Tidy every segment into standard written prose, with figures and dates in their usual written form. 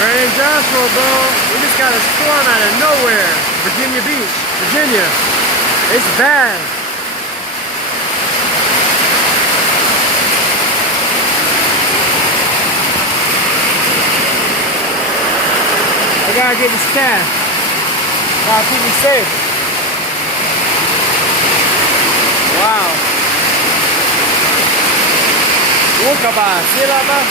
We're in Joshua, bro. We just got a storm out of nowhere. Virginia Beach, Virginia. It's bad. I gotta get this cat. Gotta keep me safe. Wow. Ukaba, see that, man?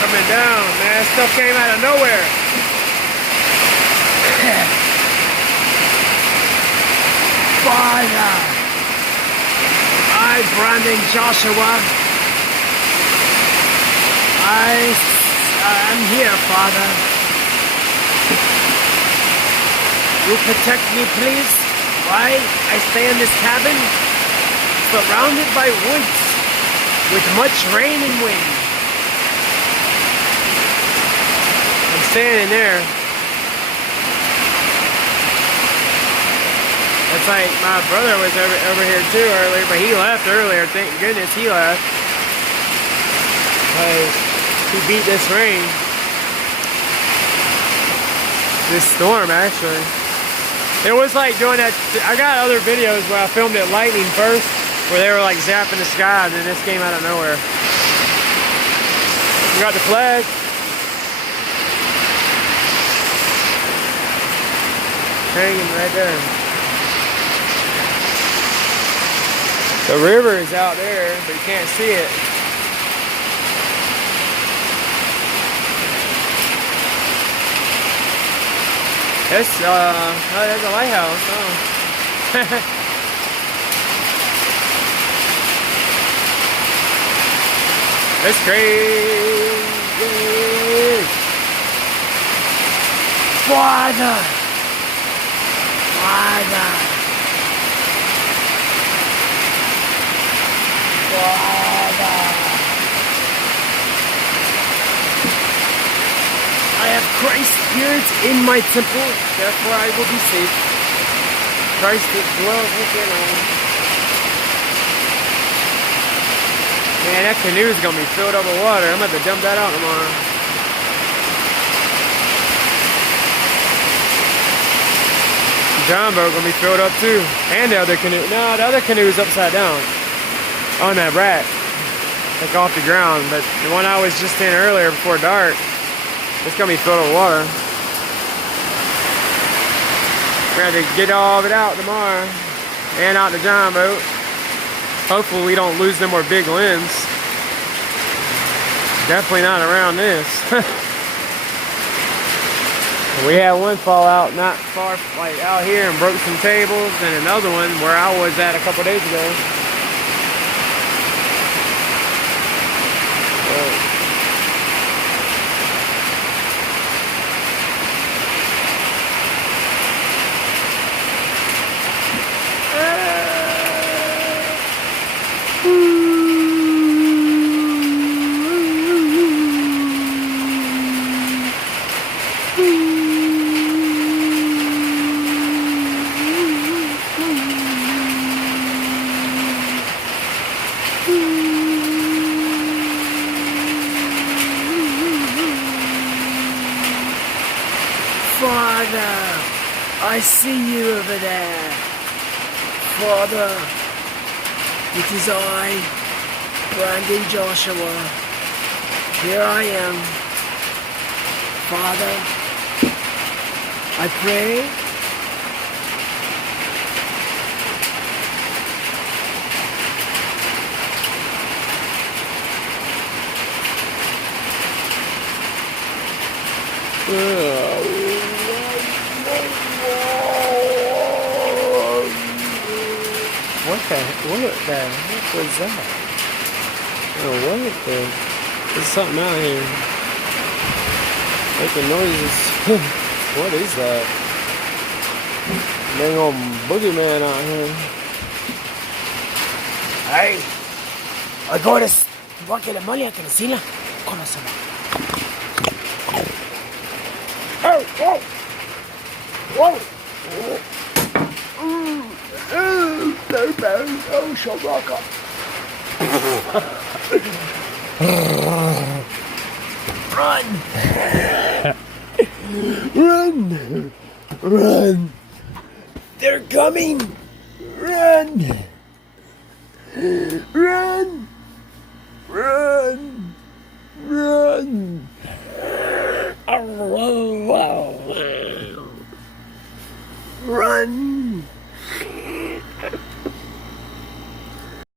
Coming down, man. Stuff came out of nowhere. Father, I, Brandon Joshua, I'm here, Father. You protect me, please. Why? I stay in this cabin, surrounded by woods, with much rain and wind. I'm staying in there. It's like my brother was over here too earlier, but he left earlier. Thank goodness he left. He beat this rain. This storm, actually. It was like doing that. I got other videos where I filmed it lightning first, where they were like zapping the sky, and then this came out of nowhere. You got the flag. Hanging right there. The river is out there, but you can't see it. It's oh, there's a lighthouse. Oh. It's crazy. Father. I have Christ's spirit in my temple, therefore I will be safe. Christ dwells within us. Man, that canoe is gonna be filled up with water. I'm gonna have to dump that out tomorrow. The John boat gonna be filled up too, and the other canoe. No, the other canoe is upside down on that rack, like off the ground. But the one I was just in earlier before dark, it's gonna be filled with water. We're gonna have to get all of it out tomorrow, and out the John boat. Hopefully we don't lose no more big limbs. Definitely not around this. We had one fall out not far, like out here, and broke some tables, and another one where I was at a couple days ago. Father, I see you over there. Father, it is I, Brandon Joshua. Here I am. Father, I pray What was that? Oh, there's something out here. Making noises. What is that? Dang old boogeyman out here. Hey, agora igual que la molia que la sila, conocemos. Whoa! Whoa! Oh, Shabaka. Run! Run! Run! They're coming! Run! Run! Run! Run!